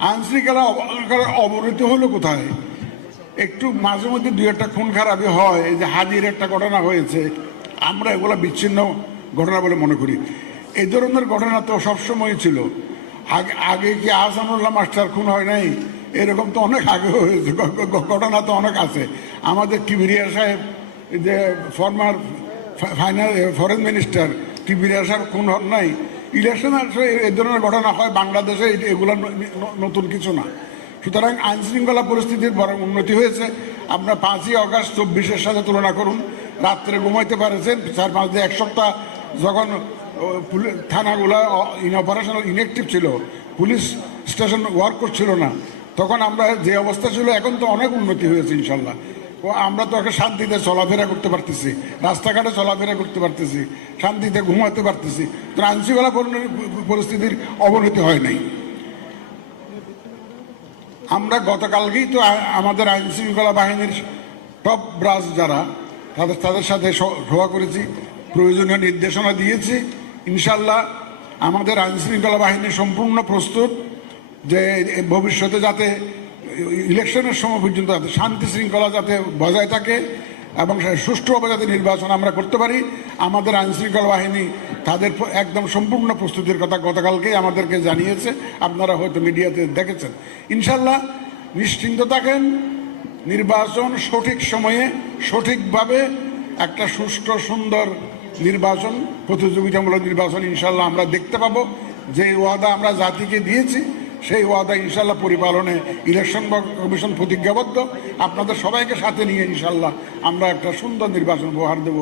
আইন শৃঙ্খলা অব- অবনতি হলো কোথায়? একটু মাঝে মধ্যে দু একটা খুন খারাপি হয় যে হাজির একটা ঘটনা হয়েছে, আমরা এগুলো বিচ্ছিন্ন ঘটনা বলে মনে করি। এই ধরনের ঘটনা তো সবসময় ছিল। আগে আগে কি আহসানুল্লাহ মাস্টার খুন হয় নাই? এরকম তো অনেক আগে হয়েছে ঘটনা তো অনেক আছে। আমাদের কিবিরিয়া সাহেব যে former final foreign minister Kibria সাহেব খুন হন নাই। ইলেকশন আসলে এই ধরনের ঘটনা হয় বাংলাদেশে এ- এগুলো নতুন কিছু না। সুতরাং আইন শৃঙ্খলা পরিস্থিতির বড় উন্নতি হয়েছে। আপনার পাঁচই অগাস্ট চব্বিশের সাথে তুলনা করুন। রাত্রে ঘুমাইতে পারেছেন, চার পাঁচ দিয়ে এক সপ্তাহ যখন পুলি- ইন অপারেশনাল, ইনএক্টিভ ছিল, পুলিশ স্টেশন ওয়ার্ক করছিল না, তখন আমরা যে অবস্থা ছিল, এখন তো অনেক উন্নতি হয়েছে ইনশাল্লাহ। আমরা তো একটা শান্তিতে চলাফেরা করতে পারতেছি, রাস্তাঘাটে চলাফেরা করতে পারতেছি, শান্তিতে ঘুমাতে পারতেছি তো আইন শৃঙ্খলা পরিস্থিতির অবনতি হয় নাই। আমরা গতকালকেই তো আমাদের আইনশৃঙ্খলা বাহিনীর টপ ব্রাস যারা, তাদের তাদের সাথে সভা করেছি, প্রয়োজনীয় নির্দেশনা দিয়েছি। ইনশাল্লাহ আমাদের আইনশৃঙ্খলা বাহিনী সম্পূর্ণ প্রস্তুত যে ভবিষ্যতে যাতে ইলেকশনের সময় পর্যন্ত যাতে শান্তি শৃঙ্খলা যাতে বজায় থাকে এবং সুষ্ঠুভাবে যাতে নির্বাচন আমরা করতে পারি, আমাদের আইনশৃঙ্খলা বাহিনী তাদের একদম সম্পূর্ণ প্রস্তুতির কথা গতকালকেই আমাদেরকে জানিয়েছে। আপনারা হয়তো মিডিয়াতে দেখেছেন। ইনশাল্লাহ নিশ্চিন্ত থাকেন, নির্বাচন সঠিক সময়ে সঠিকভাবে একটা সুষ্ঠু, সুন্দর নির্বাচন, প্রতিযোগিতামূলক নির্বাচন ইনশাল্লাহ আমরা দেখতে পাবো। যে ওয়াদা আমরা জাতিকে দিয়েছি সেই ওয়াদা ইনশাল্লাহ পরিপালনে ইলেকশন কমিশন প্রতিজ্ঞাবদ্ধ। আপনাদের সবাইকে সাথে নিয়ে ইনশাল্লাহ আমরা একটা সুন্দর নির্বাচন উপহার দেবো।